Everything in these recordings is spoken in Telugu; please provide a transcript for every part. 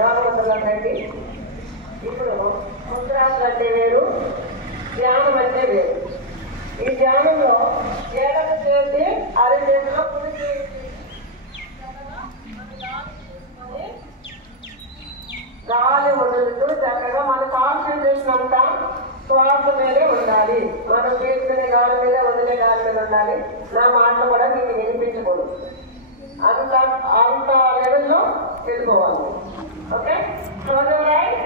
యోగ ముద్రలకు రండి. ఇప్పుడు ముద్రాలు అంటే వేరు, ధ్యానం అంటే వేరు. ఈ ధ్యానంలో ఎడమ చేతి అరచేతిలో కుడి చేతి గాలి వదులుతూ చక్కగా మన కాన్సన్ట్రేషన్ అంతా శ్వాస మీదే ఉండాలి. మనం పీల్చుకునే గాలి మీద వదిలే గాలి మీద ఉండాలి. నా మాటలు కూడా మీకు వినిపించకూడదు. అంత అంత లెవెల్లో వెళ్ళిపోవాలి. Okay, close your eyes.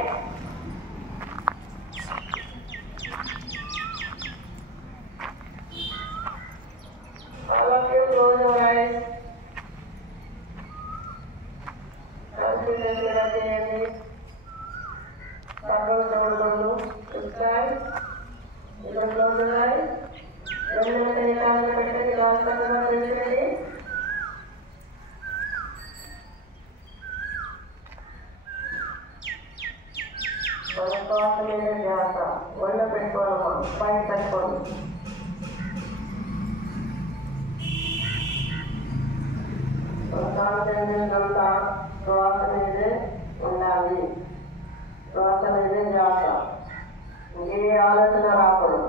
All of you close your eyes. Concentrate on the end. Cover the door. Subscribe. You can close your eyes. When you say that, you can take the last number of the మన శ్వాస మీద ధ్యాస. ఒళ్ళ పెట్టుకోవాలమ్మా, పైకి పెట్టుకోండి. కాన్సన్ట్రేషన్గా శ్వాస మీదే ఉండాలి. శ్వాస మీదే ధ్యాస. ఇంకే ఆలోచన రాకూడదు.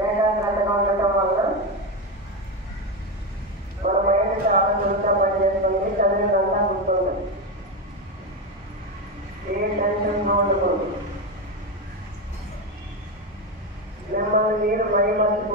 ఏకాగ్రతగా ఉండటం వల్ల మన మైండ్ చాలా చురుగ్గా పనిచేస్తుంది. చదివినంతా గుర్తుంది. ఏ టెన్షన్ ఉండకూడదు. మిమ్మల్ని మీరు భయపడుతుంది.